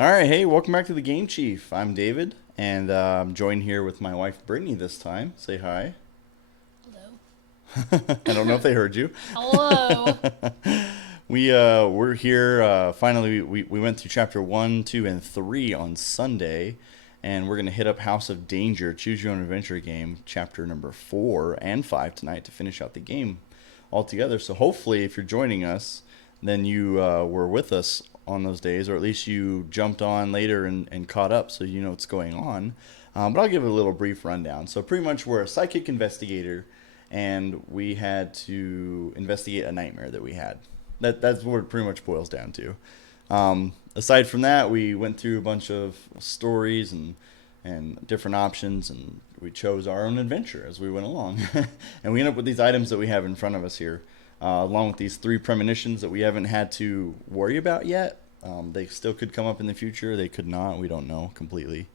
All right, hey, welcome back to the Game Chief. I'm David, and I'm joined here with my wife Brittany this time. Say hi. Hello. I don't know if they heard you. Hello. We're here. Finally, we went through chapter one, two, and three on Sunday, and we're gonna hit up House of Danger, Choose Your Own Adventure game, chapter number 4 and 5 tonight to finish out the game altogether. So hopefully, if you're joining us, then you were with us on those days, or at least you jumped on later and caught up, so you know what's going on. But I'll give it a little brief rundown. So pretty much, we're a psychic investigator, and we had to investigate a nightmare that we had. That's what it pretty much boils down to. Aside from that, we went through a bunch of stories and different options, and we chose our own adventure as we went along. And we end up with these items that we have in front of us here, along with these three premonitions that we haven't had to worry about yet. They still could come up in the future. They could not. We don't know completely.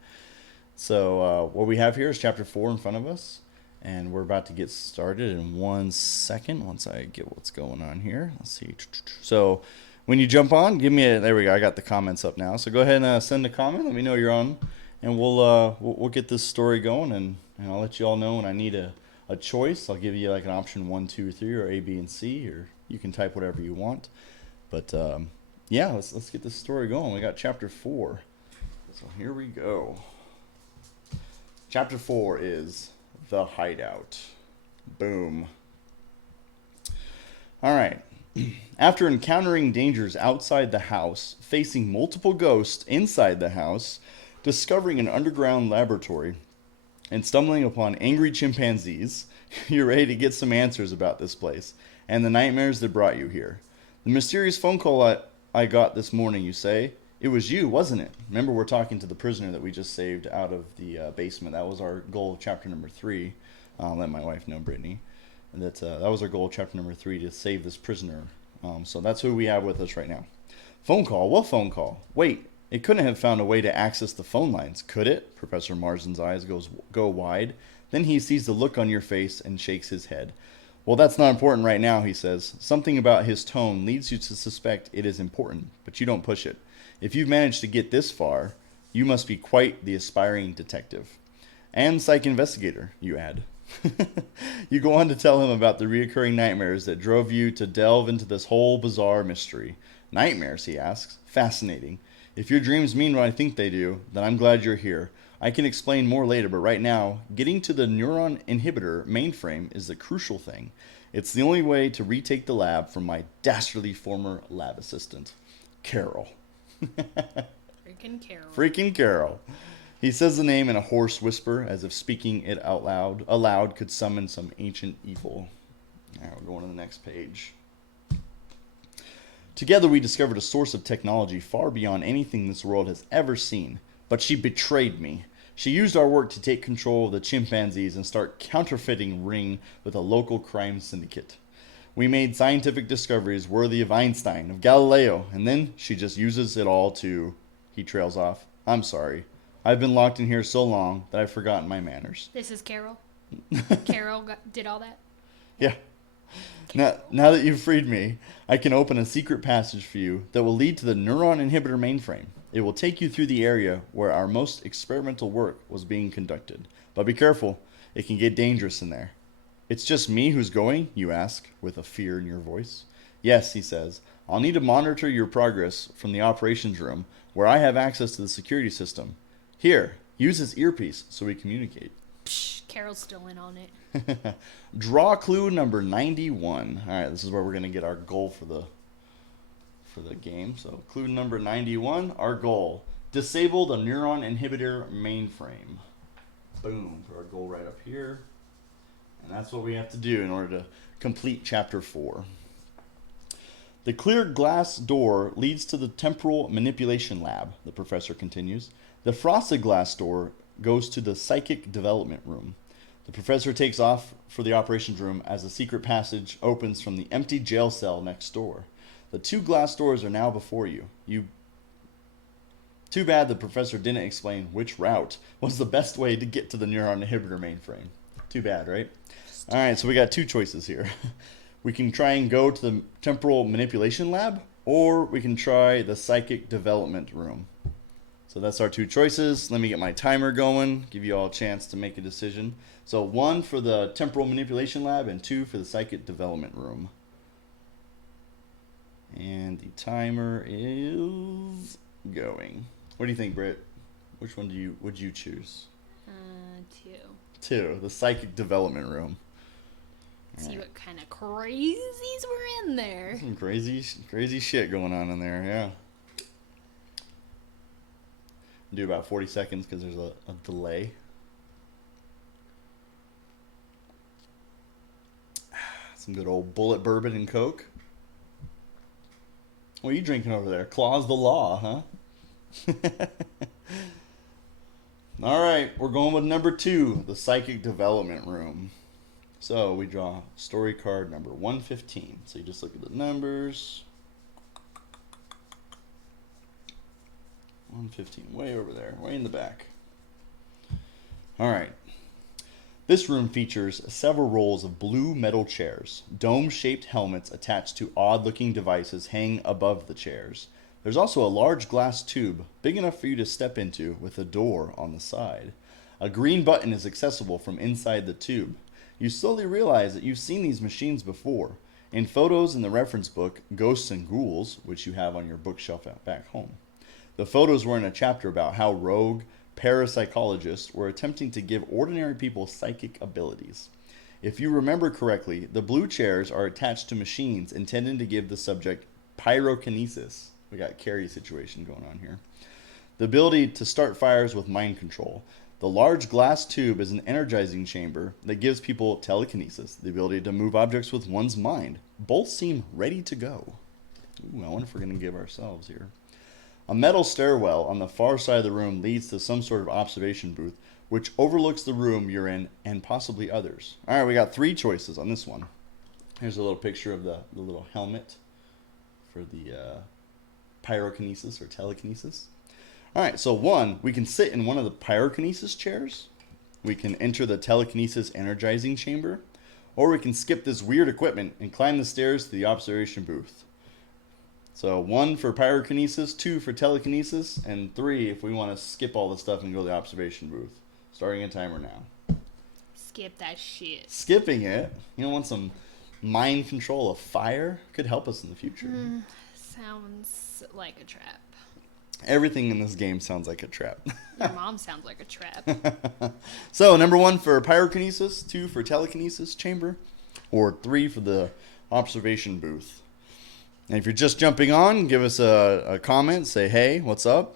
So what we have here is chapter 4 in front of us, and we're about to get started in 1 second once I get what's going on here. Let's see. So when you jump on, give me a. There we go. I got the comments up now. So go ahead and send a comment. Let me know you're on, and we'll get this story going, and I'll let you all know when I need a choice. I'll give you like an option 1, 2, 3, or A, B, and C, or you can type whatever you want. But yeah, let's get this story going. We got chapter 4. So here we go. Chapter 4 is The Hideout. Boom. All right. After encountering dangers outside the house, facing multiple ghosts inside the house, discovering an underground laboratory, and stumbling upon angry chimpanzees, you're ready to get some answers about this place and the nightmares that brought you here. The mysterious phone call I got this morning, you say? It was you, wasn't it? Remember, we're talking to the prisoner that we just saved out of the basement. That was our goal of chapter number 3. Let my wife know, Brittany. And that was our goal of chapter number 3, to save this prisoner. So that's who we have with us right now. Phone call? What phone call? Wait, it couldn't have found a way to access the phone lines, could it? Professor Marsden's eyes go wide. Then he sees the look on your face and shakes his head. Well, that's not important right now, he says. Something about his tone leads you to suspect it is important, but you don't push it. If you've managed to get this far, you must be quite the aspiring detective. And psych investigator, you add. You go on to tell him about the reoccurring nightmares that drove you to delve into this whole bizarre mystery. Nightmares, he asks. Fascinating. If your dreams mean what I think they do, then I'm glad you're here. I can explain more later, but right now, getting to the neuron inhibitor mainframe is the crucial thing. It's the only way to retake the lab from my dastardly former lab assistant, Carol. Freaking Carol. Freaking Carol. He says the name in a hoarse whisper, as if speaking it out loud, aloud could summon some ancient evil. Now we're going to the next page. Together we discovered a source of technology far beyond anything this world has ever seen. But she betrayed me. She used our work to take control of the chimpanzees and start counterfeiting Ring with a local crime syndicate. We made scientific discoveries worthy of Einstein, of Galileo, and then she just uses it all to... He trails off. I'm sorry. I've been locked in here so long that I've forgotten my manners. This is Carol. Carol did all that. Yeah. Now that you've freed me, I can open a secret passage for you that will lead to the neuron inhibitor mainframe. It will take you through the area where our most experimental work was being conducted. But be careful, it can get dangerous in there. It's just me who's going, you ask, with a fear in your voice. Yes, he says. I'll need to monitor your progress from the operations room, where I have access to the security system. Here, use this earpiece so we communicate. Psh, Carol's still in on it. Draw clue number 91. All right, this is where we're going to get our goal for the game. So clue number 91, our goal. Disable the neuron inhibitor mainframe. Boom, put our goal right up here. And that's what we have to do in order to complete chapter 4. The clear glass door leads to the temporal manipulation lab, the professor continues. The frosted glass door goes to the psychic development room. The professor takes off for the operations room as a secret passage opens from the empty jail cell next door. The 2 glass doors are now before you. Too bad the professor didn't explain which route was the best way to get to the neuron inhibitor mainframe. Too bad, right? All right, so we got 2 choices here. We can try and go to the temporal manipulation lab, or we can try the psychic development room. So that's our two choices. Let me get my timer going, give you all a chance to make a decision. So 1 for the temporal manipulation lab and 2 for the psychic development room. And the timer is going. What do you think, Britt? Which one would you choose? 2. 2, the psychic development room. See what kind of crazies were in there. Some crazy shit going on in there, yeah. Do about 40 seconds because there's a delay. Some good old Bullet bourbon and Coke. What are you drinking over there? Claws the Law, huh? All right, we're going with number 2, the psychic development room. So we draw story card number 115. So you just look at the numbers. 115, way over there, way in the back. All right. This room features several rows of blue metal chairs. Dome-shaped helmets attached to odd-looking devices hang above the chairs. There's also a large glass tube, big enough for you to step into, with a door on the side. A green button is accessible from inside the tube. You slowly realize that you've seen these machines before. In photos in the reference book, Ghosts and Ghouls, which you have on your bookshelf back home. The photos were in a chapter about how rogue parapsychologists were attempting to give ordinary people psychic abilities. If you remember correctly, the blue chairs are attached to machines intended to give the subject pyrokinesis. We got Carrie situation going on here. The ability to start fires with mind control. The large glass tube is an energizing chamber that gives people telekinesis, the ability to move objects with one's mind. Both seem ready to go. Ooh, I wonder if we're going to give ourselves here. A metal stairwell on the far side of the room leads to some sort of observation booth, which overlooks the room you're in and possibly others. All right, we got 3 choices on this one. Here's a little picture of the little helmet for the pyrokinesis or telekinesis. All right, so 1, we can sit in one of the pyrokinesis chairs. We can enter the telekinesis energizing chamber. Or we can skip this weird equipment and climb the stairs to the observation booth. So 1 for pyrokinesis, 2 for telekinesis, and 3 if we want to skip all the stuff and go to the observation booth. Starting a timer now. Skip that shit. Skipping it? You don't want some mind control of fire? Could help us in the future. Sounds like a trap. Everything in this game sounds like a trap. Your mom sounds like a trap. So number 1 for pyrokinesis, 2 for telekinesis chamber, or 3 for the observation booth. And if you're just jumping on, give us a comment. Say, hey, what's up?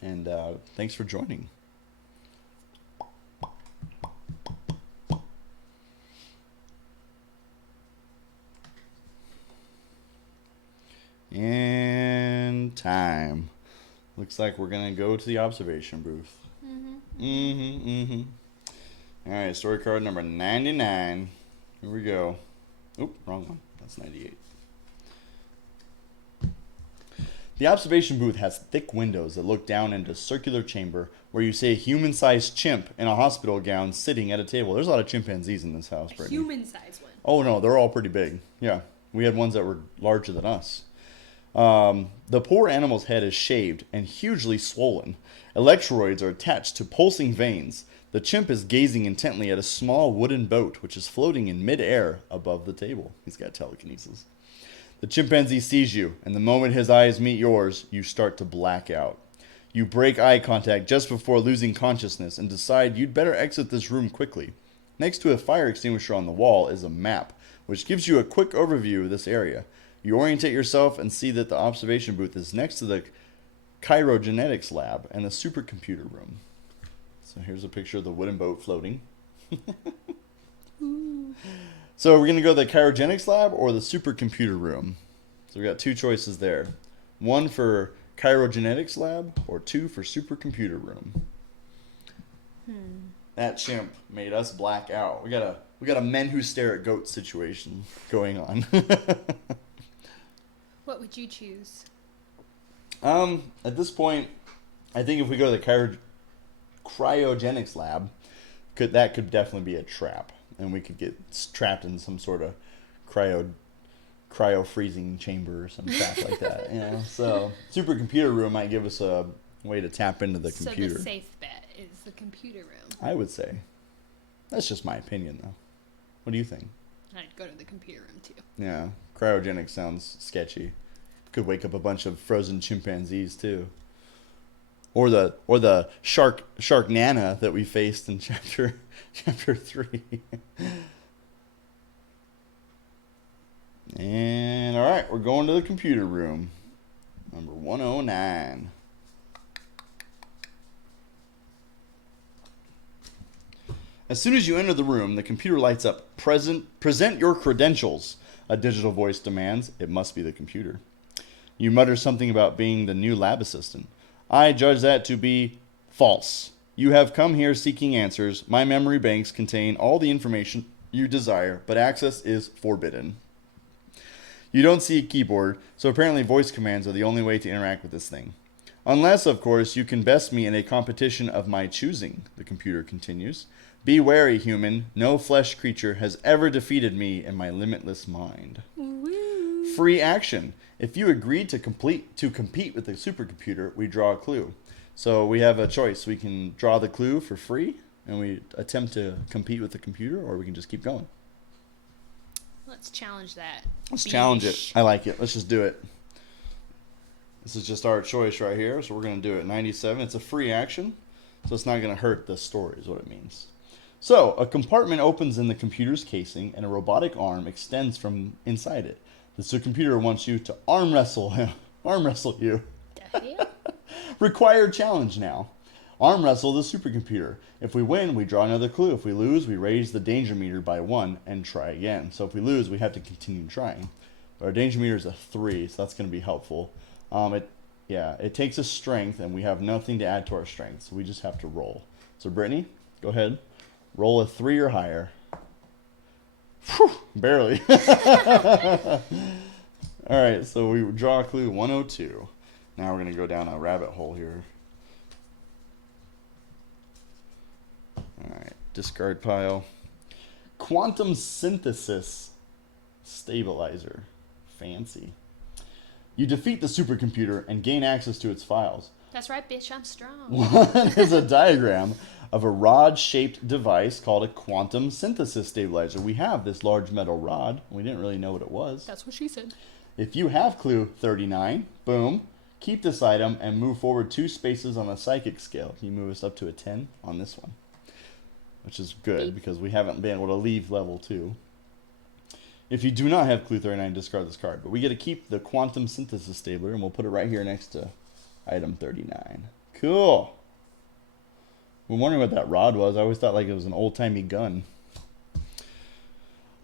And thanks for joining. And time. Looks like we're going to go to the observation booth. All right, story card number 99. Here we go. Oop, wrong one. That's 98. The observation booth has thick windows that look down into a circular chamber where you see a human-sized chimp in a hospital gown sitting at a table. There's a lot of chimpanzees in this house, A Brittany. human-sized one. Oh, no, they're all pretty big. Yeah, we had ones that were larger than us. The poor animal's head is shaved and hugely swollen. Electrodes are attached to pulsing veins. The chimp is gazing intently at a small wooden boat which is floating in midair above the table. He's got telekinesis. The chimpanzee sees you, and the moment his eyes meet yours, you start to black out. You break eye contact just before losing consciousness and decide you'd better exit this room quickly. Next to a fire extinguisher on the wall is a map, which gives you a quick overview of this area. You orientate yourself and see that the observation booth is next to the cryogenetics lab and the supercomputer room. So here's a picture of the wooden boat floating. So we're going to go to the cryogenics lab or the supercomputer room. So we got 2 choices there. 1 for cryogenics lab or 2 for supercomputer room. That chimp made us black out. We got a men who stare at goats situation going on. What would you choose? At this point, I think if we go to the cryogenics lab, that could definitely be a trap, and we could get trapped in some sort of cryo freezing chamber or some crap like that. You know, so supercomputer room might give us a way to tap into the So computer. the safe bet is the computer room. I would say. That's just my opinion, though. What do you think? I'd go to the computer room too. Yeah, cryogenic sounds sketchy. Could wake up a bunch of frozen chimpanzees too. Or the shark Nana that we faced in chapter 3. And all right, we're going to the computer room. Number 109. As soon as you enter the room, the computer lights up. Present your credentials, a digital voice demands. It must be the computer. You mutter something about being the new lab assistant. I judge that to be false. You have come here seeking answers. My memory banks contain all the information you desire, but access is forbidden. You don't see a keyboard, so apparently voice commands are the only way to interact with this thing. Unless, of course, you can best me in a competition of my choosing, the computer continues. Be wary, human. No flesh creature has ever defeated me in my limitless mind. Woo. Free action. If you agreed to compete with the supercomputer, we draw a clue. So we have a choice. We can draw the clue for free, and we attempt to compete with the computer, or we can just keep going. Let's challenge that. Let's challenge it. I like it. Let's just do it. This is just our choice right here, so we're going to do it. 97. It's a free action, so it's not going to hurt the story is what it means. So, a compartment opens in the computer's casing, and a robotic arm extends from inside it. The supercomputer wants you to arm wrestle him. Arm wrestle you. Definitely. Required challenge now. Arm wrestle the supercomputer. If we win, we draw another clue. If we lose, we raise the danger meter by 1 and try again. So if we lose, we have to continue trying. But our danger meter is a 3, so that's going to be helpful. It takes a strength, and we have nothing to add to our strength, so we just have to roll. So Brittany, go ahead. Roll a 3 or higher. Whew, barely. All right, so we draw a clue 102. Now we're going to go down a rabbit hole here. All right, discard pile. Quantum synthesis stabilizer. Fancy. You defeat the supercomputer and gain access to its files. That's right, bitch. I'm strong. One is a diagram of a rod-shaped device called a quantum synthesis stabilizer. We have this large metal rod. We didn't really know what it was. That's what she said. If you have clue 39, boom, keep this item and move forward 2 spaces on a psychic scale. Can you move us up to a 10 on this one? Which is good because we haven't been able to leave level 2. If you do not have clue 39, discard this card. But we get to keep the quantum synthesis stabler, and we'll put it right here next to item 39. Cool. I'm wondering what that rod was. I always thought like it was an old-timey gun.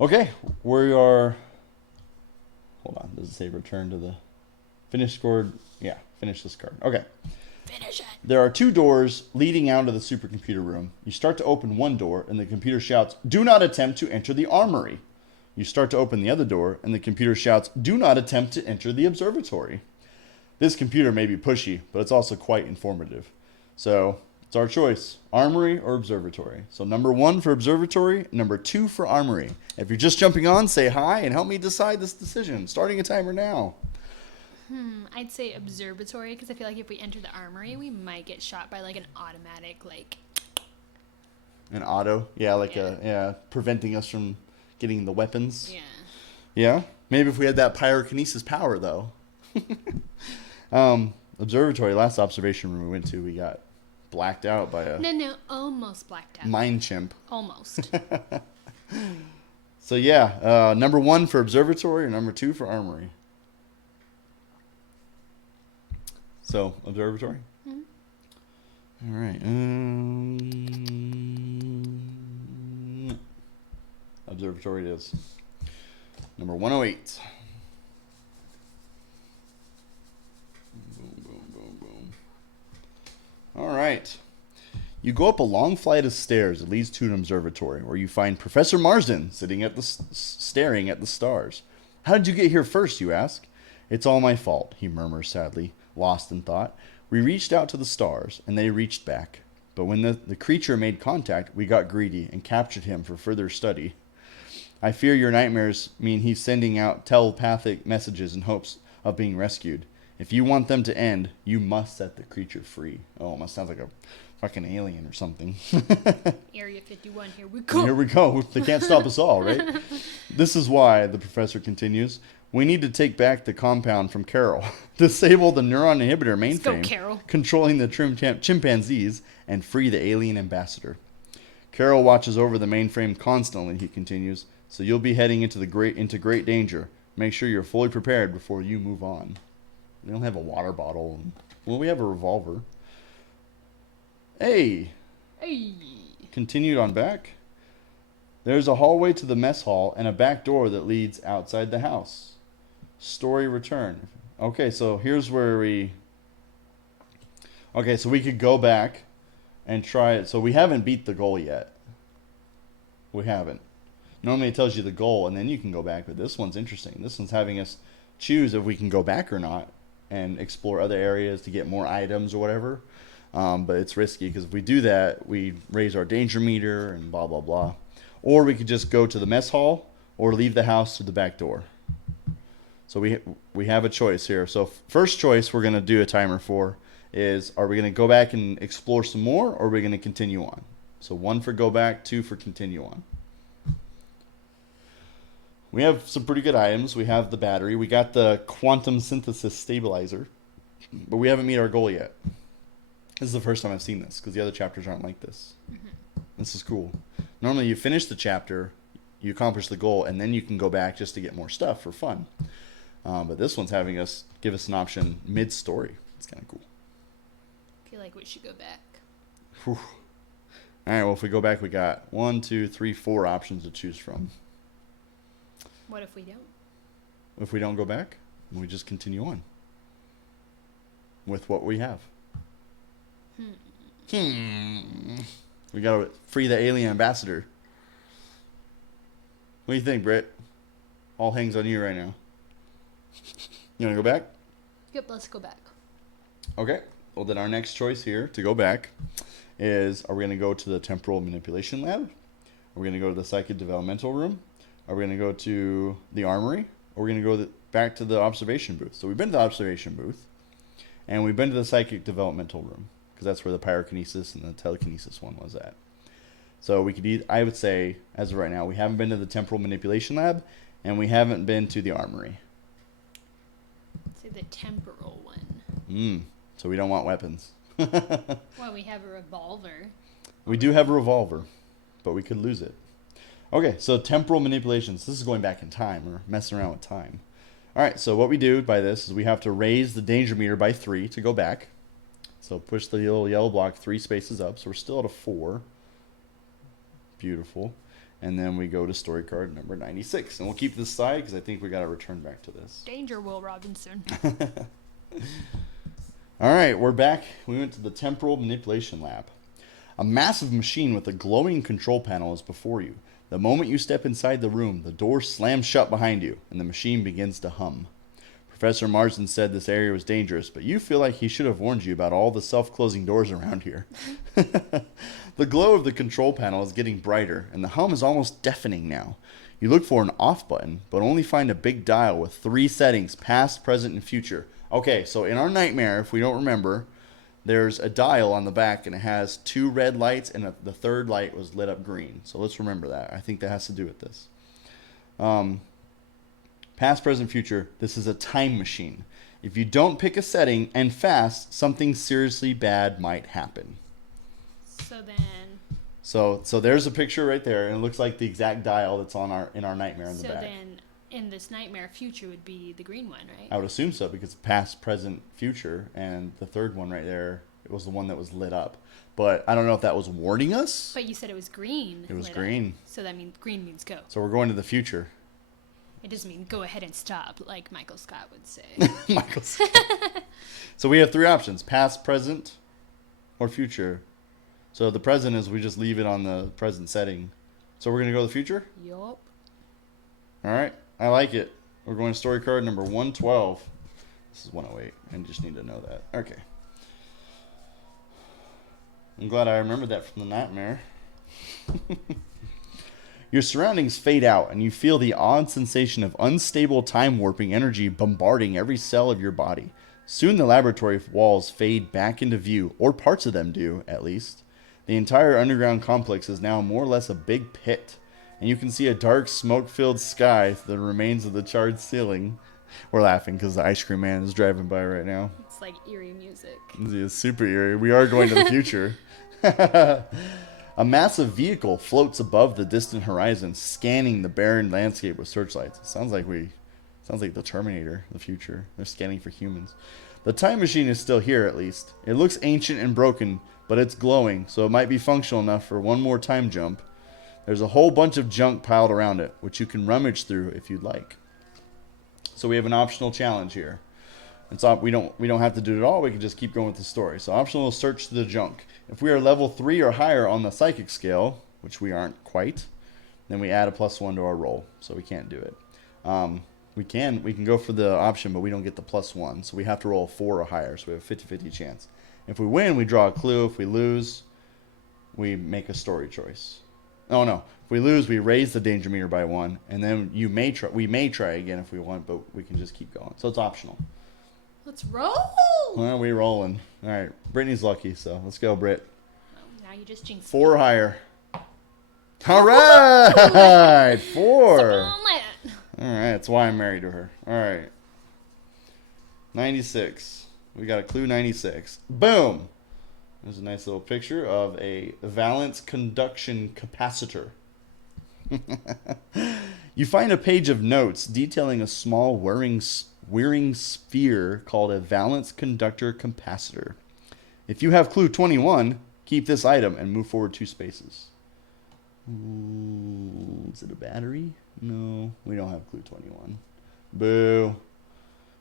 Okay, we are... Hold on. Does it say return to the... Finish scored? Yeah, finish this card. Okay. Finish it. There are 2 doors leading out of the supercomputer room. You start to open one door, and the computer shouts, "Do not attempt to enter the armory." You start to open the other door, and the computer shouts, "Do not attempt to enter the observatory." This computer may be pushy, but it's also quite informative. So, it's our choice, armory or observatory. So number 1 for observatory, number 2 for armory. If you're just jumping on, say hi and help me decide this decision. Starting a timer now. I'd say observatory because I feel like if we enter the armory, we might get shot by like an automatic An auto? Yeah, preventing us from getting the weapons. Yeah. Yeah? Maybe if we had that pyrokinesis power, though. Observatory, last observation room we went to, we got blacked out by a No, almost blacked out. mind chimp. Almost. So yeah, number 1 for observatory or number 2 for armory. So, observatory? Mm-hmm. All right. Observatory it is. Number 108. Boom, boom, boom, boom. All right. You go up a long flight of stairs that leads to an observatory where you find Professor Marsden sitting at staring at the stars. How did you get here first, you ask? It's all my fault, he murmurs sadly, lost in thought. We reached out to the stars, and they reached back. But when the creature made contact, we got greedy and captured him for further study. I fear your nightmares mean he's sending out telepathic messages in hopes of being rescued. If you want them to end, you must set the creature free. Oh, almost sounds like a fucking alien or something. Area 51, here we go. Here we go. They can't stop us all, right? This is why, the professor continues, we need to take back the compound from Carol, disable the neuron inhibitor Let's go, mainframe, Carol. controlling the chimpanzees, and free the alien ambassador. Carol watches over the mainframe constantly, he continues, so you'll be heading into great danger. Make sure you're fully prepared before you move on. We don't have a water bottle. Well, we have a revolver. Hey! Hey. Continued on back. There's a hallway to the mess hall and a back door that leads outside the house. Story return. Okay, so here's where we... Okay, so we could go back and try it. So we haven't beat the goal yet. We haven't. Normally it tells you the goal and then you can go back, but this one's interesting. This one's having us choose if we can go back or not and explore other areas to get more items or whatever. But it's risky because if we do that, we raise our danger meter and blah, blah, blah. Or we could just go to the mess hall or leave the house through the back door. So we have a choice here. So first choice we're going to do a timer for is, are we going to go back and explore some more, or are we going to continue on? So 1 for go back, 2 for continue on. We have some pretty good items. We have the battery. We got the quantum synthesis stabilizer. But we haven't met our goal yet. This is the first time I've seen this, because the other chapters aren't like this. Mm-hmm. This is cool. Normally you finish the chapter, you accomplish the goal, and then you can go back just to get more stuff for fun. But this one's having us give us an option mid-story. It's kind of cool. I feel like we should go back. Whew. All right, well, if we go back, we got 1, 2, 3, 4 options to choose from. What if we don't? If we don't go back, we just continue on with what we have. We gotta free the alien ambassador. What do you think, Britt? All hangs on you right now. You wanna go back? Yep, let's go back. Okay. Well, then our next choice here to go back is, are we gonna go to the temporal manipulation lab? Are we gonna go to the psychic developmental room? Are we gonna go to the armory? Or are we gonna go back to the observation booth? So we've been to the observation booth, and we've been to the psychic developmental room, because that's where the pyrokinesis and the telekinesis one was at. So we could I would say, as of right now, we haven't been to the temporal manipulation lab, and we haven't been to the armory. Say the temporal one. So we don't want weapons. Well, we have a revolver. We do have a revolver, but we could lose it. Okay, so temporal manipulations. This is going back in time, or messing around with time. All right, so what we do by this is we have to raise the danger meter by 3 to go back. So push the little yellow block 3 spaces up. So we're still at a 4. Beautiful. And then we go to story card number 96. And we'll keep this side because I think we got to return back to this. Danger, Will Robinson. All right, we're back. We went to the temporal manipulation lab. A massive machine with a glowing control panel is before you. The moment you step inside the room, the door slams shut behind you, and the machine begins to hum. Professor Marsden said this area was dangerous, but you feel like he should have warned you about all the self-closing doors around here. The glow of the control panel is getting brighter, and the hum is almost deafening now. You look for an off button, but only find a big dial with 3 settings, past, present, and future. Okay, so in our nightmare, if we don't remember, there's a dial on the back, and it has 2 red lights, and the third light was lit up green. So let's remember that. I think that has to do with this. Past, present, future. This is a time machine. If you don't pick a setting and fast, something seriously bad might happen. So then... So there's a picture right there, and it looks like the exact dial that's on in our nightmare in the back. So then, in this nightmare, future would be the green one, right? I would assume so, because past, present, future, and the third one right there, it was the one that was lit up. But I don't know if that was warning us. But you said it was green. It was green. So that means green means go. So we're going to the future. It doesn't mean go ahead and stop, like Michael Scott would say. Michael Scott. So we have 3 options: past, present, or future. So the present is we just leave it on the present setting. So we're going to go to the future? Yup. All right. I like it. We're going to story card number 112. This is 108. I just need to know that. Okay. I'm glad I remembered that from the nightmare. Your surroundings fade out, and you feel the odd sensation of unstable time warping energy bombarding every cell of your body. Soon the laboratory walls fade back into view, or parts of them do, at least. The entire underground complex is now more or less a big pit, and you can see a dark, smoke-filled sky through the remains of the charred ceiling. We're laughing because the ice cream man is driving by right now. It's like eerie music. It's super eerie. We are going to the future. A massive vehicle floats above the distant horizon, scanning the barren landscape with searchlights. It sounds like the Terminator, the future. They're scanning for humans. The time machine is still here, at least. It looks ancient and broken, but it's glowing, so it might be functional enough for one more time jump. There's a whole bunch of junk piled around it, which you can rummage through if you'd like. So we have an optional challenge here. We don't have to do it all. We can just keep going with the story. So optional, search the junk. If we are level 3 or higher on the psychic scale, which we aren't quite, then we add a +1 to our roll. So we can't do it. We can go for the option, but we don't get the +1. So we have to roll 4 or higher. So we have a 50-50 chance. If we win, we draw a clue. If we lose, we make a story choice. Oh no! If we lose, we raise the danger meter by 1, and then we may try again if we want, but we can just keep going. So it's optional. Let's roll. Well, we rolling. All right, Brittany's lucky, so let's go, Britt. Oh, now you just jinxed 4 or higher. All right, 4. Suck on that. All right, that's why I'm married to her. All right, 96. We got a clue 96. Boom. There's a nice little picture of a valence conduction capacitor. You find a page of notes detailing a small whirring sphere called a valence conductor capacitor. If you have clue 21, keep this item and move forward 2 spaces. Ooh, is it a battery? No, we don't have clue 21. Boo.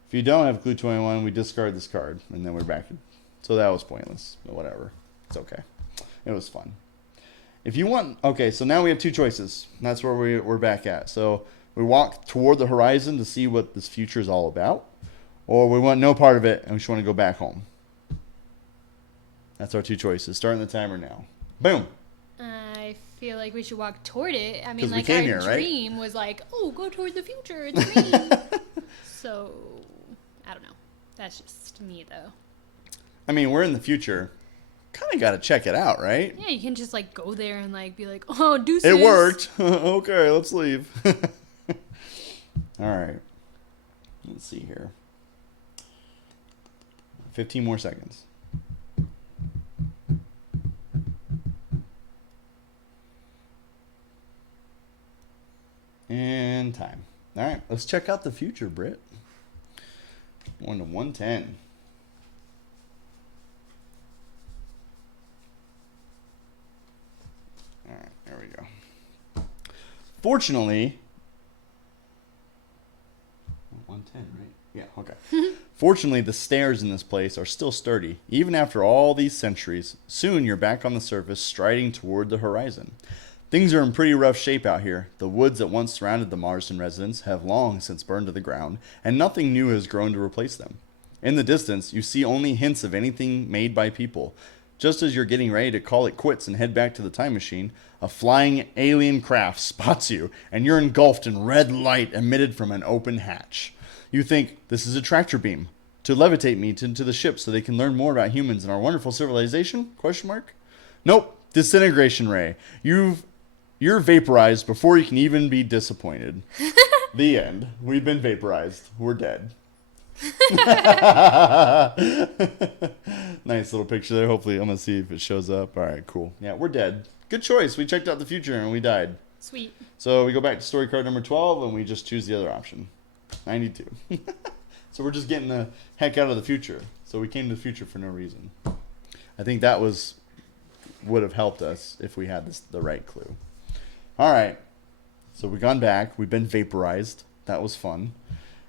If you don't have clue 21, we discard this card, and then we're back. So that was pointless, but whatever. It's okay. It was fun. If you want... Okay, so now we have 2 choices. That's where we're back at. So we walk toward the horizon to see what this future is all about, or we want no part of it, and we just want to go back home. That's our 2 choices. Starting the timer now. Boom. I feel like we should walk toward it. I mean, 'Cause we like came our here, right? dream was like, oh, go toward the future. It's green. So, I don't know. That's just me, though. I mean, we're in the future. Kind of got to check it out, right? Yeah, you can just like go there and like be like, oh, deuces. It worked. Okay, let's leave. All right. Let's see here. 15 more seconds. And time. All right, let's check out the future, Britt. 1 to 110. All right, there we go. Fortunately, 110, right? Yeah, okay. Fortunately, the stairs in this place are still sturdy, even after all these centuries. Soon you're back on the surface, striding toward the horizon. Things are in pretty rough shape out here. The woods that once surrounded the Marsden residence have long since burned to the ground, and nothing new has grown to replace them. In the distance, you see only hints of anything made by people. Just as you're getting ready to call it quits and head back to the time machine, a flying alien craft spots you, and you're engulfed in red light emitted from an open hatch. You think, this is a tractor beam, to levitate me into the ship so they can learn more about humans and our wonderful civilization? Question mark? Nope, disintegration ray. You're vaporized before you can even be disappointed. The end. We've been vaporized. We're dead. Nice little picture there. Hopefully, I'm going to see if it shows up. All right, cool. Yeah, we're dead. Good choice. We checked out the future and we died. Sweet. So we go back to story card number 12 and we just choose the other option. 92. So we're just getting the heck out of the future. So we came to the future for no reason. I think that would have helped us if we had the right clue. All right. So we've gone back. We've been vaporized. That was fun.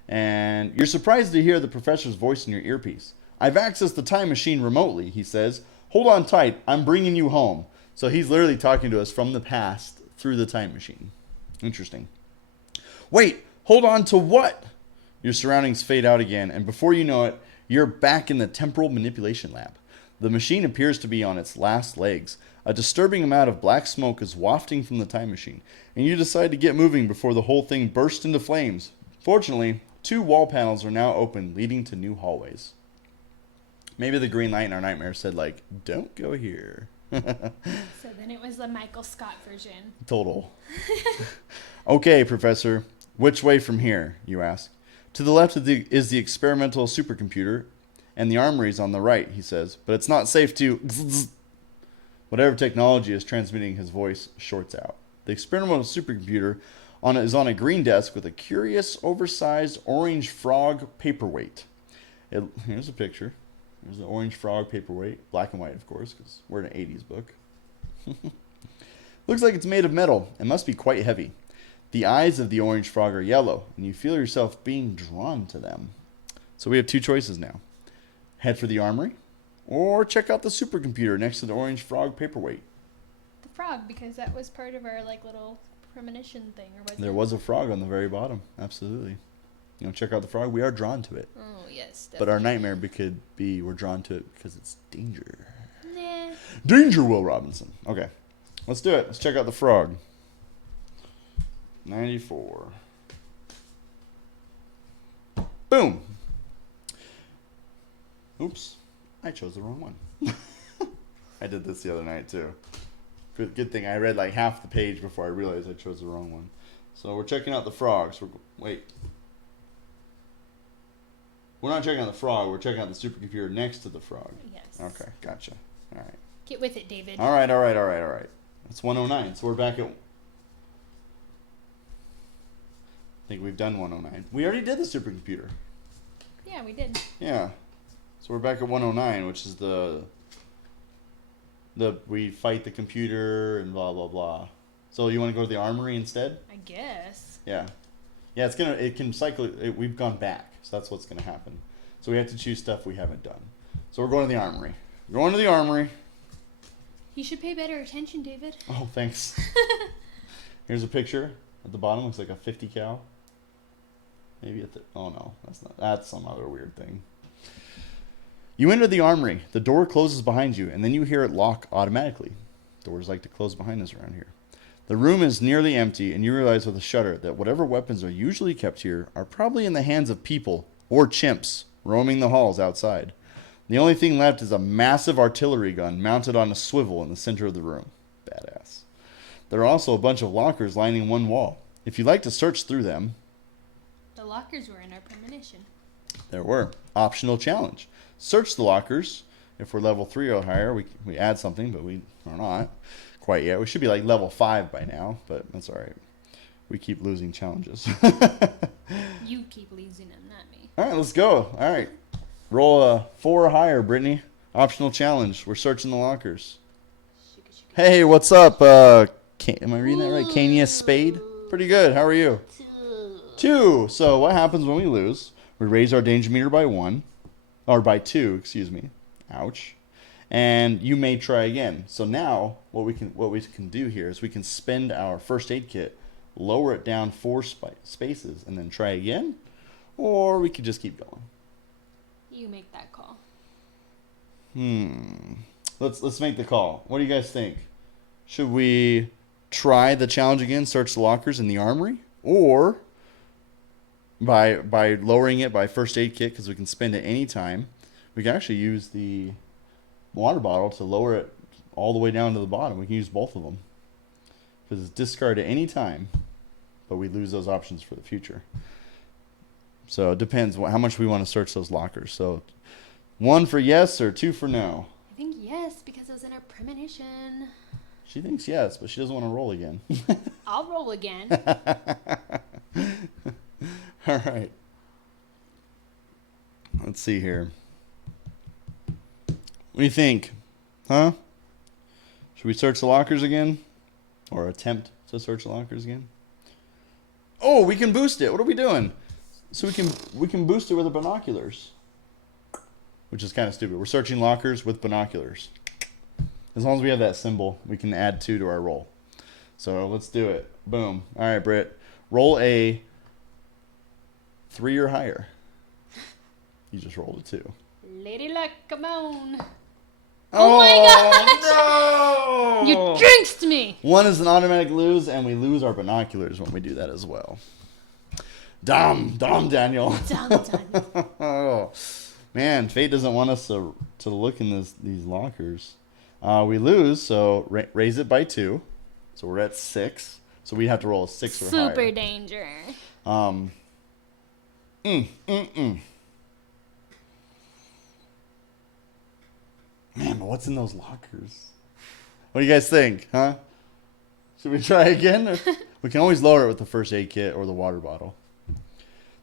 And you're surprised to hear the professor's voice in your earpiece. I've accessed the time machine remotely, he says. Hold on tight. I'm bringing you home. So he's literally talking to us from the past through the time machine. Interesting. Wait, hold on to what? Your surroundings fade out again, and before you know it, you're back in the temporal manipulation lab. The machine appears to be on its last legs. A disturbing amount of black smoke is wafting from the time machine, and you decide to get moving before the whole thing bursts into flames. Fortunately, 2 wall panels are now open, leading to new hallways. Maybe the green light in our nightmare said, like, don't go here. So then it was the Michael Scott version. Total. Okay, Professor. Which way from here, you ask. To the left is the experimental supercomputer, and the armory's on the right, he says. But it's not safe to... Whatever technology is transmitting his voice shorts out. The experimental supercomputer is on a green desk with a curious, oversized orange frog paperweight. Here's a picture. There's the orange frog paperweight. Black and white, of course, because we're in an 80s book. Looks like it's made of metal and must be quite heavy. The eyes of the orange frog are yellow, and you feel yourself being drawn to them. So we have two choices now. Head for the armory, or check out the supercomputer next to the orange frog paperweight. The frog, because that was part of our like little premonition thing. Or There was a frog on the very bottom. Absolutely. You know, check out the frog. We are drawn to it. Oh, yes. Definitely. But our nightmare could be we're drawn to it because it's danger. Nah. Danger, Will Robinson. Okay. Let's do it. Let's check out the frog. 94. Boom. Oops. I chose the wrong one. I did this the other night, too. Good thing I read like half the page before I realized I chose the wrong one. So we're checking out the frogs. Wait. We're not checking out the frog. We're checking out the supercomputer next to the frog. Yes. Okay, gotcha. All right. Get with it, David. All right. It's 109. So we're back at... I think we've done 109. We already did the supercomputer. Yeah, we did. Yeah. So we're back at 109, which is the we fight the computer and blah blah blah. So you want to go to the armory instead? I guess. Yeah. Yeah, it can cycle. We've gone back, so that's what's gonna happen. So we have to choose stuff we haven't done. So we're going to the armory. We're going to the armory. You should pay better attention, David. Oh, thanks. Here's a picture at the bottom. Looks like a 50 cal. Maybe oh no, that's some other weird thing. You enter the armory. The door closes behind you, and then you hear it lock automatically. Doors like to close behind us around here. The room is nearly empty, and you realize with a shudder that whatever weapons are usually kept here are probably in the hands of people or chimps roaming the halls outside. The only thing left is a massive artillery gun mounted on a swivel in the center of the room. Badass. There are also a bunch of lockers lining one wall. If you'd like to search through them... The lockers were in our premonition. There were. Optional challenge. Search the lockers. If we're level 3 or higher, we add something, but we are not quite yet. We should be like level 5 by now, but that's all right. We keep losing challenges. You keep losing them, not me. All right, let's go. All right. Roll a 4 or higher, Brittany. Optional challenge. We're searching the lockers. Hey, what's up? Am I reading that right? Kania Spade? Pretty good. How are you? 2. So what happens when we lose? We raise our danger meter by 1. Or by 2, excuse me. Ouch. And you may try again. So now what we can do here is we can spend our first aid kit, lower it down 4 spaces, and then try again. Or we could just keep going. You make that call. Let's make the call. What do you guys think? Should we try the challenge again, search the lockers in the armory? Or by lowering it by first aid kit, because we can spend it any time, we can actually use the water bottle to lower it all the way down to the bottom. We can use both of them. Because it's discard at any time, but we lose those options for the future. So it depends how much we want to search those lockers. So 1 for yes or 2 for no? I think yes, because it was in our premonition. She thinks yes, but she doesn't want to roll again. I'll roll again. All right. Let's see here. What do you think? Huh? Should we search the lockers again? Or attempt to search the lockers again? Oh, we can boost it. What are we doing? So we can boost it with the binoculars. Which is kind of stupid. We're searching lockers with binoculars. As long as we have that symbol, we can add 2 to our roll. So let's do it. Boom. All right, Britt. Roll a 3 or higher. You just rolled a 2. Lady Luck, come on. Oh my gosh! No! You jinxed me! 1 is an automatic lose, and we lose our binoculars when we do that as well. Dom, Daniel. Done. Oh. Man, fate doesn't want us to look in these lockers. We lose, so raise it by 2. So we're at 6. So we have to roll a 6 or higher. Super danger. Man, but what's in those lockers? What do you guys think, huh? Should we try again? We can always lower it with the first aid kit or the water bottle.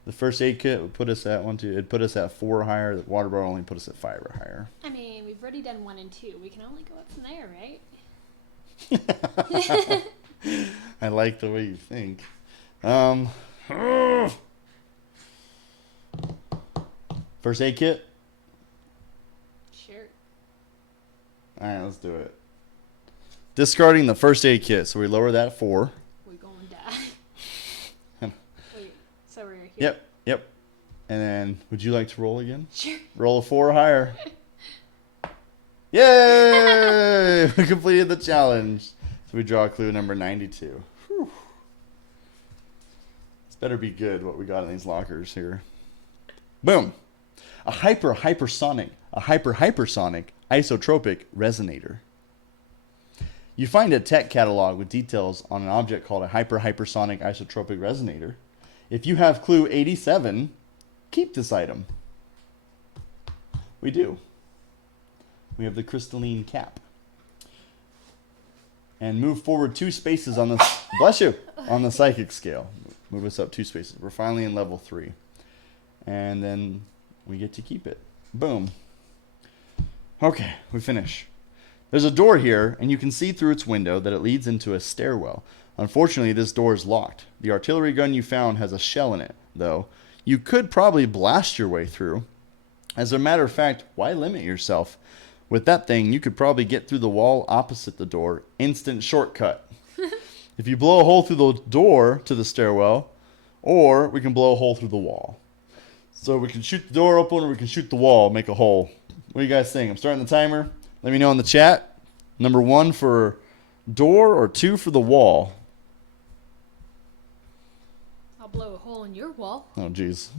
The first aid kit would put us at 1, 2. It'd put us at 4 or higher. The water bottle only put us at 5 or higher. I mean, we've already done 1 and 2. We can only go up from there, right? I like the way you think. First aid kit? Sure. Alright, let's do it. Discarding the first aid kit, so we lower that 4. We're going to die. Wait, so we're here. Yep. And then, would you like to roll again? Sure. Roll a 4 or higher. Yay! We completed the challenge. So we draw clue number 92. Whew. This better be good, what we got in these lockers here. Boom. A hypersonic isotropic resonator. You find a tech catalog with details on an object called a hypersonic isotropic resonator. If you have clue 87, keep this item. We do. We have the crystalline cap. And move forward 2 spaces on the bless you on the psychic scale. Move us up 2 spaces. We're finally in level 3. And then we get to keep it. Boom. Okay, we finish. There's a door here, and you can see through its window that it leads into a stairwell. Unfortunately, this door is locked. The artillery gun you found has a shell in it, though. You could probably blast your way through. As a matter of fact, why limit yourself? With that thing, you could probably get through the wall opposite the door. Instant shortcut. If you blow a hole through the door to the stairwell, or we can blow a hole through the wall. So we can shoot the door open, or we can shoot the wall, make a hole. What do you guys think? I'm starting the timer. Let me know in the chat. Number 1 for door or 2 for the wall. I'll blow a hole in your wall. Oh, jeez.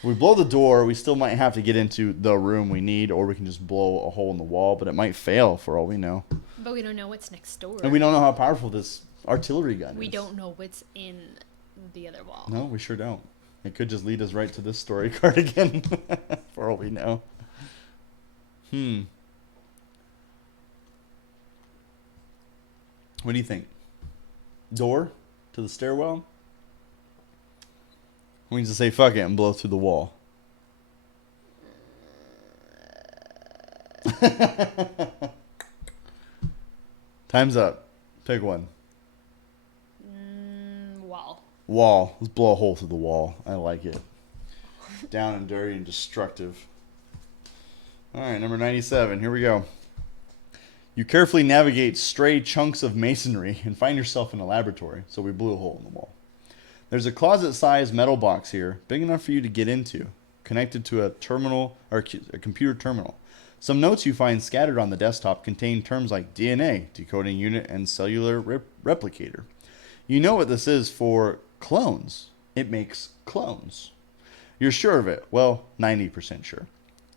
If we blow the door, we still might have to get into the room we need, or we can just blow a hole in the wall, but it might fail for all we know. But we don't know what's next door. And we don't know how powerful this artillery gun is. We don't know what's in the other wall. No, we sure don't. It could just lead us right to this story card again, for all we know. What do you think? Door to the stairwell? We just say fuck it and blow through the wall. Time's up. Pick one. Wall. Wall. Let's blow a hole through the wall. I like it. Down and dirty and destructive. Alright, number 97. Here we go. You carefully navigate stray chunks of masonry and find yourself in a laboratory. So we blew a hole in the wall. There's a closet-sized metal box here, big enough for you to get into, connected to a terminal or a computer terminal. Some notes you find scattered on the desktop contain terms like DNA, decoding unit, and cellular replicator. You know what this is for clones. It makes clones. You're sure of it? Well, 90% sure.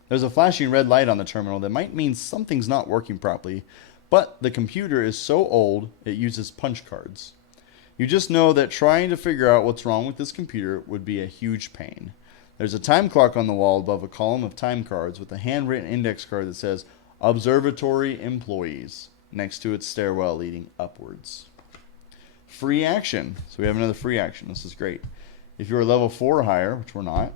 There's a flashing red light on the terminal that might mean something's not working properly, but the computer is so old it uses punch cards. You just know that trying to figure out what's wrong with this computer would be a huge pain. There's a time clock on the wall above a column of time cards with a handwritten index card that says Observatory Employees next to its stairwell leading upwards. Free action. So we have another free action. This is great. If you're level 4 or higher, which we're not,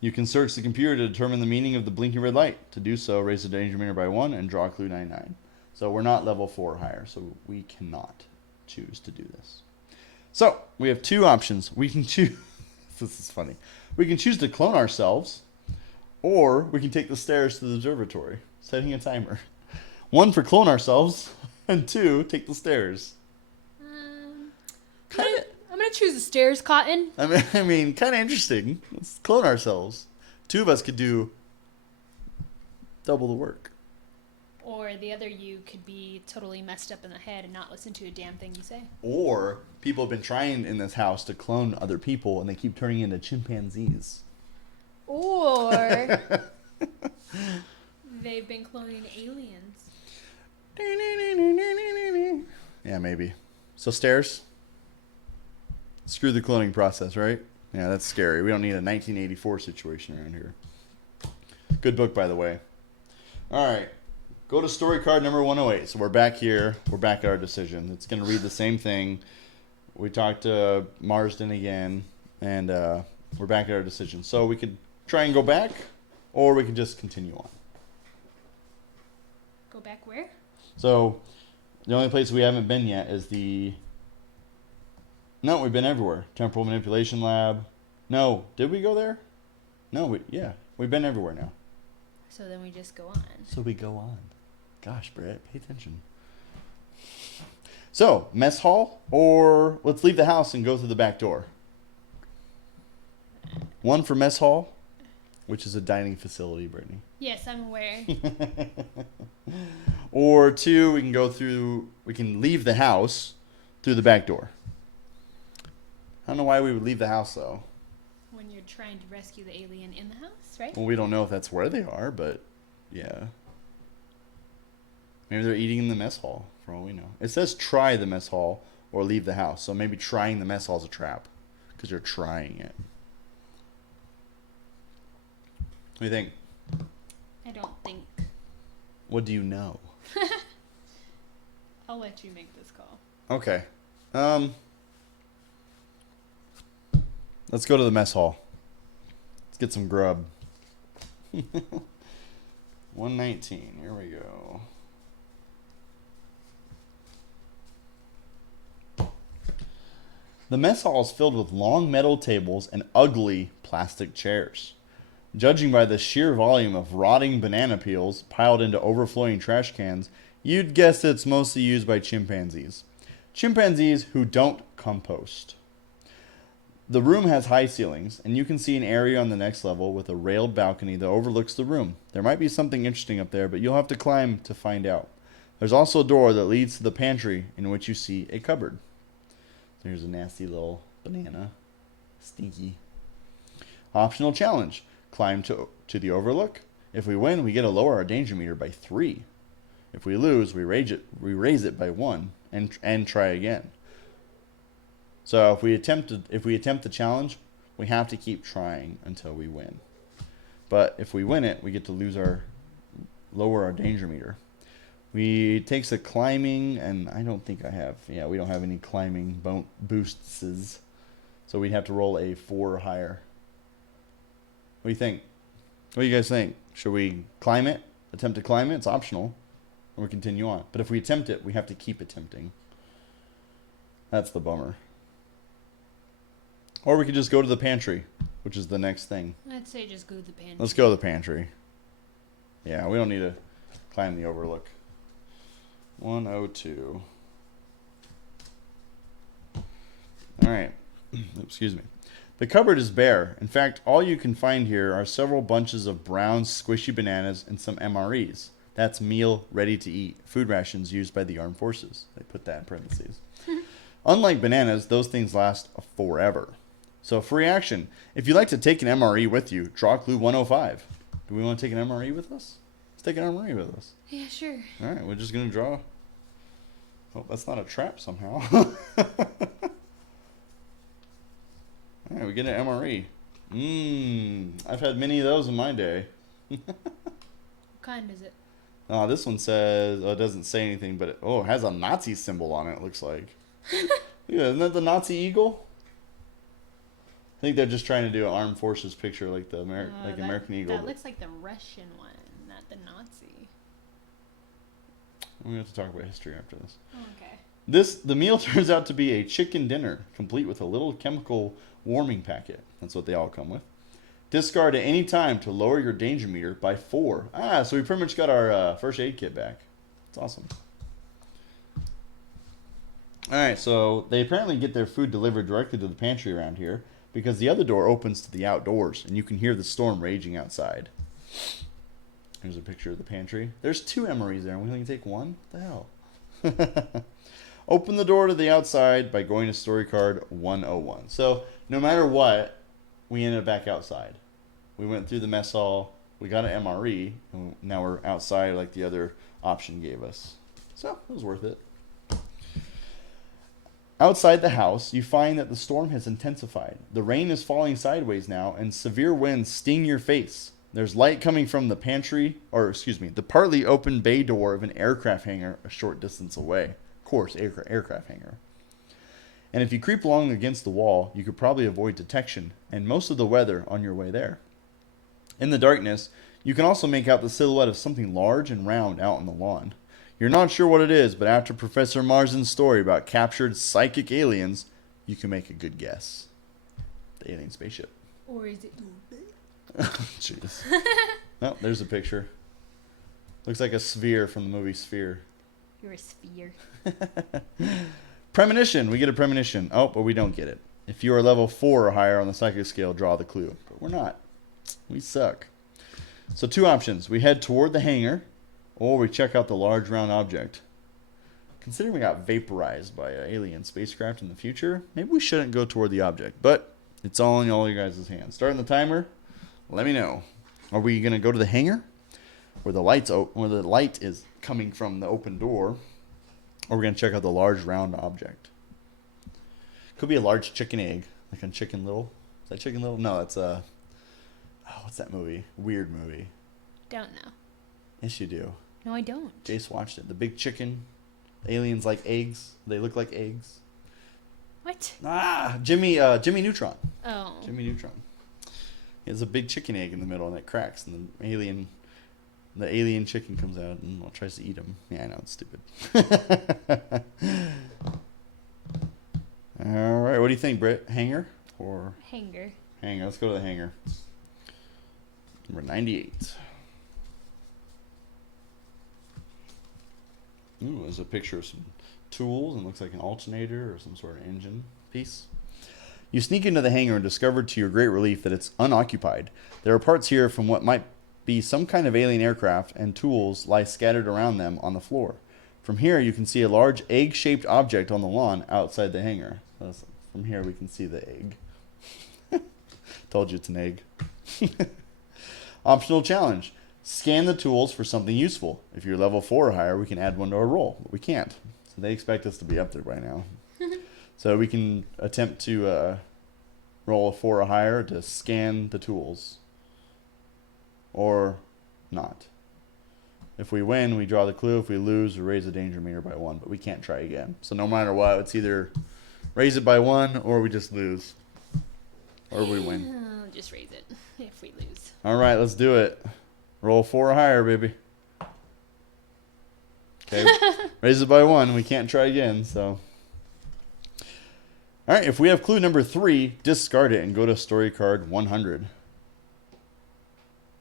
you can search the computer to determine the meaning of the blinking red light. To do so, raise the danger meter by 1 and draw clue 99. So we're not level 4 or higher, so we cannot choose to do this. So we have 2 options. We can choose. This is funny. We can choose to clone ourselves, or we can take the stairs to the observatory, setting a timer. 1 for clone ourselves, and 2 take the stairs. I'm gonna choose the stairs, Cotton. I mean, kind of interesting. Let's clone ourselves. 2 of us could do double the work. Or the other you could be totally messed up in the head and not listen to a damn thing you say. Or people have been trying in this house to clone other people, and they keep turning into chimpanzees. Or they've been cloning aliens. Yeah, maybe. So stairs? Screw the cloning process, right? Yeah, that's scary. We don't need a 1984 situation around here. Good book, by the way. All right. Go to story card number 108. So we're back here. We're back at our decision. It's going to read the same thing. We talked to Marsden again, and we're back at our decision. So we could try and go back, or we could just continue on. Go back where? So the only place we haven't been yet is the... No, we've been everywhere. Temporal Manipulation Lab. No, did we go there? No, we've been everywhere now. So then we just go on. So we go on. Gosh, Brett, pay attention. So, mess hall, or let's leave the house and go through the back door. 1 for mess hall, which is a dining facility, Brittany. Yes, I'm aware. Or 2, we can leave the house through the back door. I don't know why we would leave the house, though. When you're trying to rescue the alien in the house, right? Well, we don't know if that's where they are, but yeah. Maybe they're eating in the mess hall, for all we know. It says try the mess hall or leave the house, so maybe trying the mess hall is a trap because you're trying it. What do you think? I don't think. What do you know? I'll let you make this call. Okay. Let's go to the mess hall. Let's get some grub. 119. Here we go. The mess hall is filled with long metal tables and ugly plastic chairs. Judging by the sheer volume of rotting banana peels piled into overflowing trash cans, you'd guess it's mostly used by chimpanzees. Chimpanzees who don't compost. The room has high ceilings, and you can see an area on the next level with a railed balcony that overlooks the room. There might be something interesting up there, but you'll have to climb to find out. There's also a door that leads to the pantry, in which you see a cupboard. There's a nasty little banana. Stinky. Optional challenge. Climb to the overlook. If we win, we get to lower our danger meter by 3. If we lose, we raise it by 1 and try again. So if we attempt the challenge, we have to keep trying until we win. But if we win it, we get to lower our danger meter. It takes a climbing, and I don't think we don't have any climbing boosts. So we'd have to roll a 4 or higher. What do you think? What do you guys think? Should we climb it? Attempt to climb it? It's optional. Or we continue on. But if we attempt it, we have to keep attempting. That's the bummer. Or we could just go to the pantry, which is the next thing. I'd say just go to the pantry. Let's go to the pantry. Yeah, we don't need to climb the overlook. 102. All right. Excuse me. The cupboard is bare. In fact, all you can find here are several bunches of brown, squishy bananas and some MREs. That's meal ready to eat. Food rations used by the armed forces. They put that in parentheses. Unlike bananas, those things last forever. So, free action. If you'd like to take an MRE with you, draw clue 105. Do we want to take an MRE with us? Let's take an MRE with us. Yeah, sure. All right, we're just going to draw. Oh, that's not a trap somehow. All right, we get an MRE. I've had many of those in my day. What kind is it? This one says, it doesn't say anything, but it has a Nazi symbol on it, it looks like. Yeah, isn't that the Nazi eagle? I think they're just trying to do an armed forces picture like the American eagle. That looks like the Russian one, not the Nazi. We're going to have to talk about history after this. Oh, okay. The meal turns out to be a chicken dinner, complete with a little chemical warming packet. That's what they all come with. Discard at any time to lower your danger meter by 4. So we pretty much got our first aid kit back. That's awesome. Alright, so they apparently get their food delivered directly to the pantry around here because the other door opens to the outdoors and you can hear the storm raging outside. Here's a picture of the pantry. There's 2 MREs there and we only take 1? What the hell? Open the door to the outside by going to story card 101. So no matter what, we ended up back outside. We went through the mess hall. We got an MRE, and now we're outside like the other option gave us. So it was worth it. Outside the house, you find that the storm has intensified. The rain is falling sideways now, and severe winds sting your face. There's light coming from the the partly open bay door of an aircraft hangar a short distance away. Of course, aircraft hangar. And if you creep along against the wall, you could probably avoid detection and most of the weather on your way there. In the darkness, you can also make out the silhouette of something large and round out on the lawn. You're not sure what it is, but after Professor Marzin's story about captured psychic aliens, you can make a good guess. The alien spaceship. Or is it? Jeez. Oh, there's a picture. Looks like a sphere from the movie Sphere. You're a sphere. Premonition. We get a premonition. Oh, but we don't get it. If you are level 4 or higher on the psychic scale, draw the clue. But we're not. We suck. So 2 options. We head toward the hangar, or we check out the large round object. Considering we got vaporized by an alien spacecraft in the future, maybe we shouldn't go toward the object. But it's all in all you guys' hands. Starting the timer. Let me know. Are we gonna go to the hangar, where the light is coming from the open door, or we're gonna check out the large round object? Could be a large chicken egg, like on Chicken Little. Is that Chicken Little? No, that's what's that movie? Weird movie. Don't know. Yes, you do. No, I don't. Jace watched it. The big chicken. Aliens like eggs. They look like eggs. What? Jimmy Neutron. Oh. Jimmy Neutron. There's a big chicken egg in the middle, and it cracks, and the alien chicken comes out and tries to eat him. Yeah, I know, it's stupid. All right, what do you think, Britt? Hangar or Hangar? Hangar. Let's go to the hangar. Number 98. Ooh, there's a picture of some tools and looks like an alternator or some sort of engine piece. You sneak into the hangar and discover to your great relief that it's unoccupied. There are parts here from what might be some kind of alien aircraft, and tools lie scattered around them on the floor. From here, you can see a large egg-shaped object on the lawn outside the hangar. From here, we can see the egg. Told you it's an egg. Optional challenge. Scan the tools for something useful. If you're level 4 or higher, we can add one to our roll, but we can't. So they expect us to be up there by now. So we can attempt to roll a 4 or higher to scan the tools. Or not. If we win, we draw the clue. If we lose, we raise the danger meter by 1, but we can't try again. So no matter what, it's either raise it by 1 or we just lose. Or we win. I'll just raise it if we lose. All right, let's do it. Roll 4 or higher, baby. Okay, raise it by 1. We can't try again, so. All right, if we have clue number 3, discard it and go to story card 100.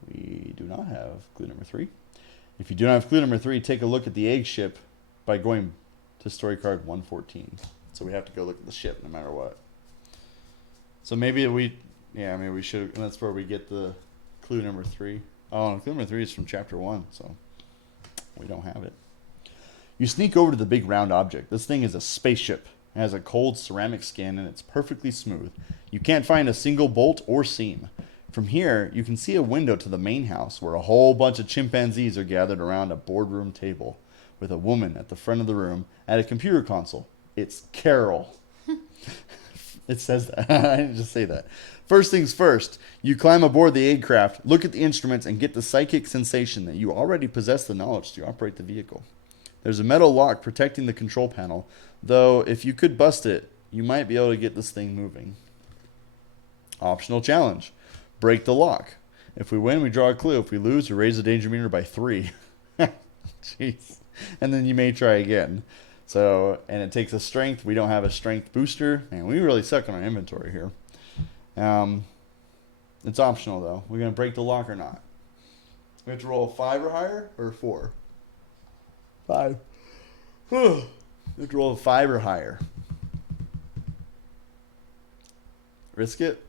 We do not have clue number 3. If you do not have clue number 3, take a look at the egg ship by going to story card 114. So we have to go look at the ship no matter what. So maybe we should, and that's where we get the clue number 3. Oh, and clue number 3 is from chapter 1, so we don't have it. You sneak over to the big round object. This thing is a spaceship. It has a cold ceramic skin and it's perfectly smooth. You can't find a single bolt or seam. From here, you can see a window to the main house where a whole bunch of chimpanzees are gathered around a boardroom table with a woman at the front of the room at a computer console. It's Carol. It says that. I didn't just say that. First things first, you climb aboard the egg craft, look at the instruments, and get the psychic sensation that you already possess the knowledge to operate the vehicle. There's a metal lock protecting the control panel, though if you could bust it, you might be able to get this thing moving. Optional challenge. Break the lock. If we win, we draw a clue. If we lose, we raise the danger meter by 3. Jeez. And then you may try again. So, and it takes a strength. We don't have a strength booster. Man, we really suck on our inventory here. It's optional, though. We're going to break the lock or not. We have to roll a 5 or higher or 4? 5. We have to roll a 5 or higher. Risk it?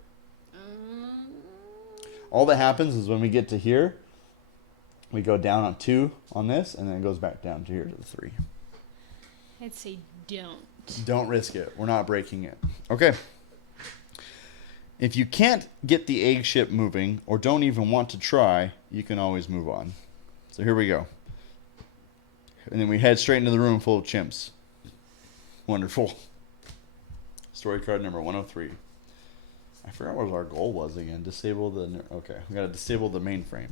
All that happens is when we get to here, we go down on 2 on this, and then it goes back down to here to the 3. I'd say don't. Don't risk it. We're not breaking it. Okay. If you can't get the egg ship moving or don't even want to try, you can always move on. So here we go. And then we head straight into the room full of chimps. Wonderful. Story card number 103. I forgot what our goal was again. Disable the... Okay, we got to disable the mainframe.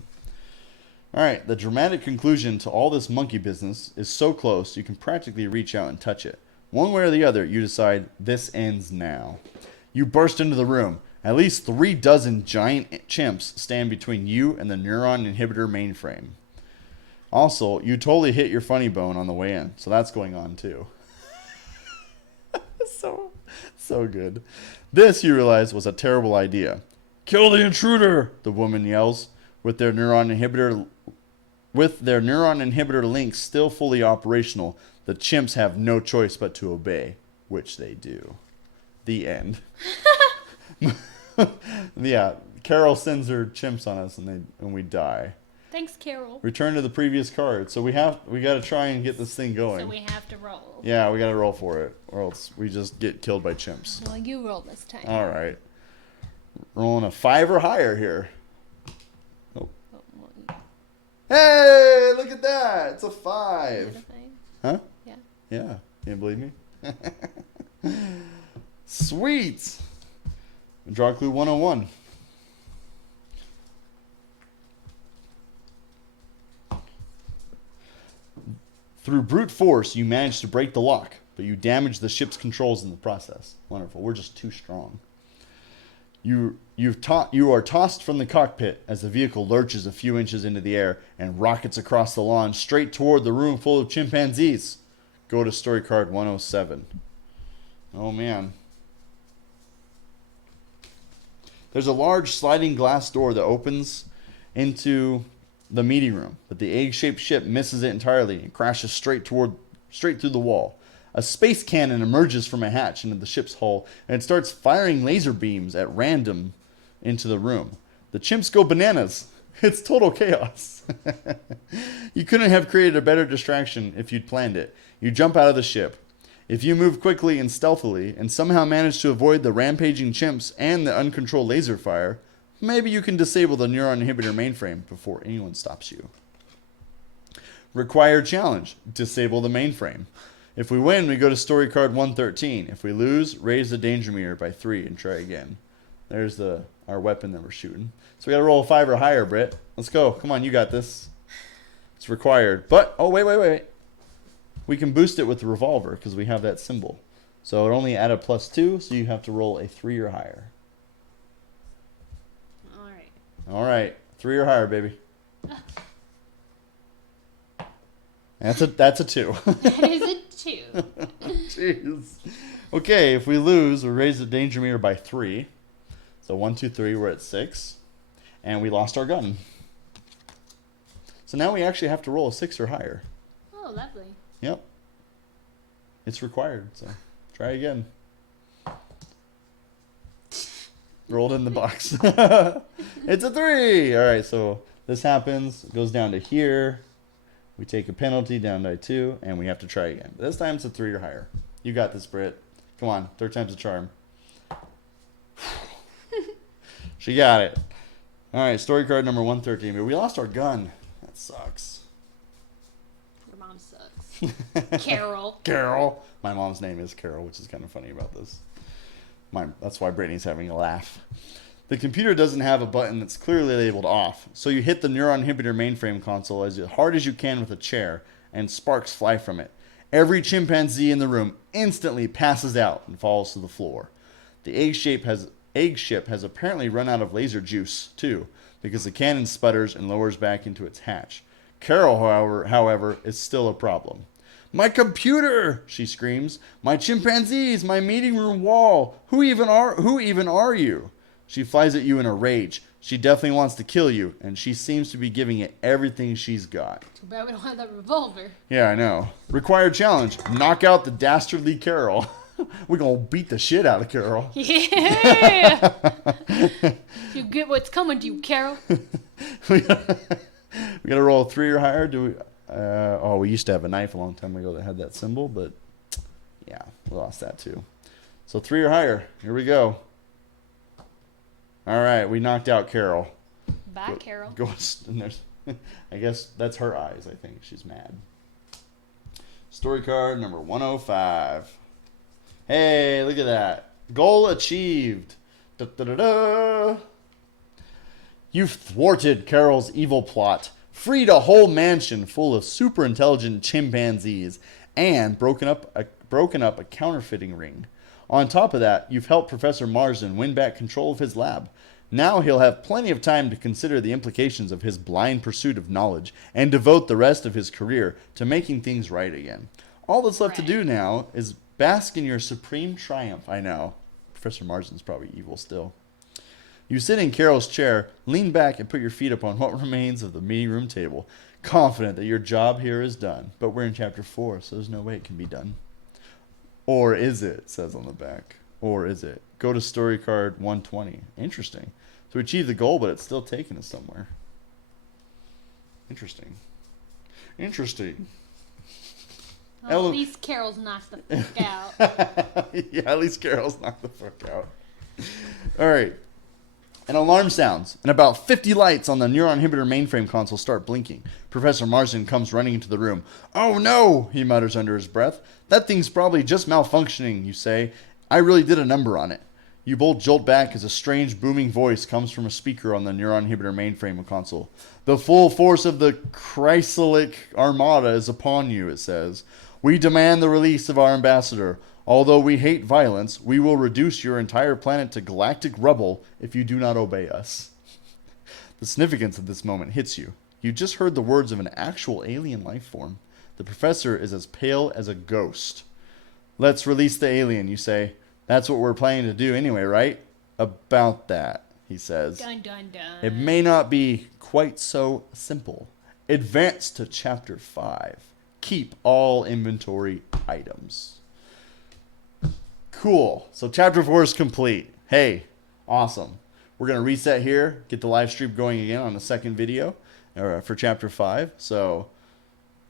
Alright, the dramatic conclusion to all this monkey business is so close you can practically reach out and touch it. One way or the other, you decide this ends now. You burst into the room. At least 36 giant chimps stand between you and the neuron inhibitor mainframe. Also, you totally hit your funny bone on the way in, so that's going on too. So good. This, you realize, was a terrible idea. Kill the intruder, the woman yells, with their neuron inhibitor links still fully operational. The chimps have no choice but to obey, which they do. The end. Yeah, Carol sends her chimps on us, and we die. Thanks, Carol. Return to the previous card. So we got to try and get this thing going. So we have to roll. Yeah, we got to roll for it, or else we just get killed by chimps. Well, you roll this time. All right, rolling a 5 or higher here. Oh. Hey, look at that! It's a 5. Huh? Yeah. Yeah. Can't believe me? Sweet! Draw clue 101. Through brute force, you manage to break the lock, but you damage the ship's controls in the process. Wonderful. We're just too strong. You are tossed from the cockpit as the vehicle lurches a few inches into the air and rockets across the lawn straight toward the room full of chimpanzees. Go to story card 107. Oh, man. There's a large sliding glass door that opens into the meeting room, but the egg-shaped ship misses it entirely and crashes straight through the wall. A space cannon emerges from a hatch into the ship's hull, and it starts firing laser beams at random into the room. The chimps go bananas. It's total chaos. You couldn't have created a better distraction if you'd planned it. You jump out of the ship. If you move quickly and stealthily and somehow manage to avoid the rampaging chimps and the uncontrolled laser fire, maybe you can disable the neuron inhibitor mainframe before anyone stops you. Required challenge. Disable the mainframe. If we win, we go to story card 113. If we lose, raise the danger meter by 3 and try again. There's our weapon that we're shooting. So we got to roll a 5 or higher, Britt. Let's go. Come on, you got this. It's required. But, oh, wait. We can boost it with the revolver because we have that symbol. So it only add a +2, so you have to roll a 3 or higher. All right. 3 or higher, baby. That's a 2. That is a 2. Jeez. Okay, if we lose, we raise the danger meter by 3. So 1, 2, 3, we're at 6. And we lost our gun. So now we actually have to roll a 6 or higher. Oh, lovely. Yep. It's required, so try again. Rolled in the box. It's a 3! Alright, so this happens. It goes down to here. We take a penalty down to 2, and we have to try again. This time it's a 3 or higher. You got this, Britt. Come on, 3rd time's a charm. She got it. Alright, story card number 113. But we lost our gun. That sucks. Your mom sucks. Carol. Carol. My mom's name is Carol, which is kind of funny about this. That's why Brittany's having a laugh. The computer doesn't have a button that's clearly labeled off, so you hit the neuron inhibitor mainframe console as hard as you can with a chair, and sparks fly from it. Every chimpanzee in the room instantly passes out and falls to the floor. The egg ship has apparently run out of laser juice, too, because the cannon sputters and lowers back into its hatch. Carol, however, is still a problem. "My computer!" she screams. "My chimpanzees! My meeting room wall! Who even are you?" She flies at you in a rage. She definitely wants to kill you, and she seems to be giving it everything she's got. Too bad we don't have that revolver. Yeah, I know. Required challenge. Knock out the dastardly Carol. We're going to beat the shit out of Carol. Yeah! You get what's coming to you, Carol. We got to roll a 3 or higher. We used to have a knife a long time ago that had that symbol, but yeah, we lost that too. So 3 or higher. Here we go. All right, we knocked out Carol. Bye, Carol. And there's, I guess that's her eyes. I think she's mad. Story card number 105. Hey, look at that. Goal achieved. Da, da, da, da. You've thwarted Carol's evil plot, freed a whole mansion full of super intelligent chimpanzees, and broken up a counterfeiting ring. On top of that, you've helped Professor Marsden win back control of his lab. Now he'll have plenty of time to consider the implications of his blind pursuit of knowledge and devote the rest of his career to making things right again. All that's left to do now is bask in your supreme triumph. I know. Professor Marsden's probably evil still. You sit in Carol's chair, lean back, and put your feet upon what remains of the meeting room table, confident that your job here is done. But we're in chapter 4, so there's no way it can be done. Or is it? It says on the back. Or is it? Go to story card 120. Interesting. So we achieved the goal, but it's still taking us somewhere. Interesting. Well, at least Carol's knocked the fuck out. Yeah, at least Carol's knocked the fuck out. All right. An alarm sounds, and about 50 lights on the neuron inhibitor mainframe console start blinking. Professor Marsden comes running into the room. "Oh no," he mutters under his breath. "That thing's probably just malfunctioning," you say. "I really did a number on it." You both jolt back as a strange booming voice comes from a speaker on the neuron inhibitor mainframe console. "The full force of the Chrysalic Armada is upon you," it says. "We demand the release of our ambassador. Although we hate violence, we will reduce your entire planet to galactic rubble if you do not obey us." The significance of this moment hits you. You just heard the words of an actual alien life form. The professor is as pale as a ghost. "Let's release the alien," you say. "That's what we're planning to do anyway, right?" "About that," he says. Dun dun dun. "It may not be quite so simple. Advance to chapter 5. Keep all inventory items." Cool. So chapter 4 is complete. Hey, awesome. We're going to reset here, get the live stream going again on the second video for chapter 5. So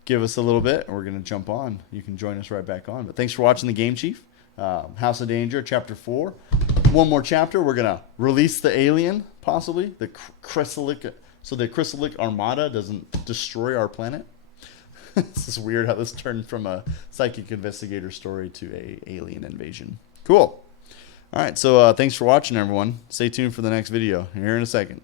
give us a little bit, and we're going to jump on. You can join us right back on. But thanks for watching the Game Chief. House of Danger, chapter 4. One more chapter. We're going to release the alien, possibly. The Chrysalic. So the Chrysalic Armada doesn't destroy our planet. This is weird how this turned from a psychic investigator story to a alien invasion. Cool. All right, so thanks for watching, everyone. Stay tuned for the next video. Here in a second.